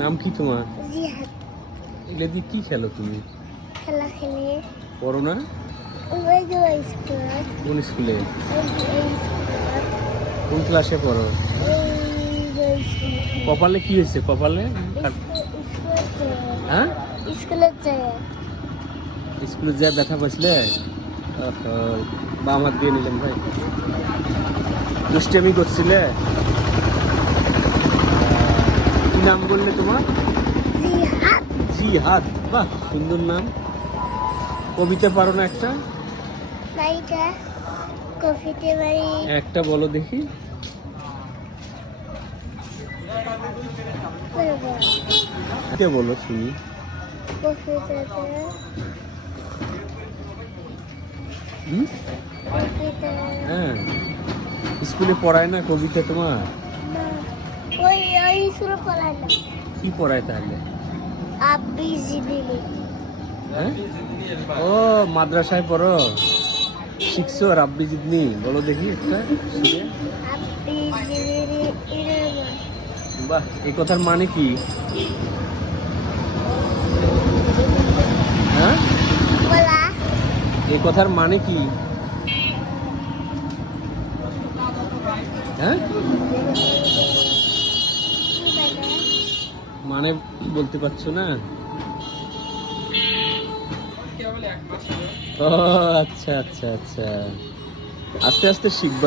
নাম কি তোমার? জিহাদ। এগুলো দিয়ে কি খেলো তুমি? খেলা খেলে। পড়ো না? ওই যে ওই স্কুল। কোন স্কুলে? এই কোন ক্লাসে পড়ো? স্কুল। কপালে কি হয়েছে? কপালে হ্যাঁ, স্কুলে যায়। স্কুলে যা ব্যথা পাইছিলে? বাম হাত দিয়ে নিলাম ভাই। দুষ্টামি করছিলে? কি নাম বললে তোমার? জিহাদ। জিহাদ। বাহ, সুন্দর নাম। কবিতা পারো না একটা? নাইকা কফিতে বাড়ি। একটা বলো দেখি। কে বলো শুনি। কফিতে হুম? কফিতে হ্যাঁ, স্কুলে পড়ায় না কবিতা তোমার? না, ওই ওই স্কুলে পড়ায় না। কি পড়ায় তাহলে? আব্বি জিবিলি। হ্যাঁ, ও মাদ্রাসায় পড়ো, শিখছো রাব্বি জিদনি? বলো দেখি একটা শিখে। আব্বি জিবিলি ইরামান। বাহ, এই কথার মানে কি? হ্যাঁ, বলা এই কথার মানে কি? হ্যাঁ, মানে বলতে পারছো না? ও আচ্ছা আচ্ছা আচ্ছা, আস্তে আস্তে শিখবা।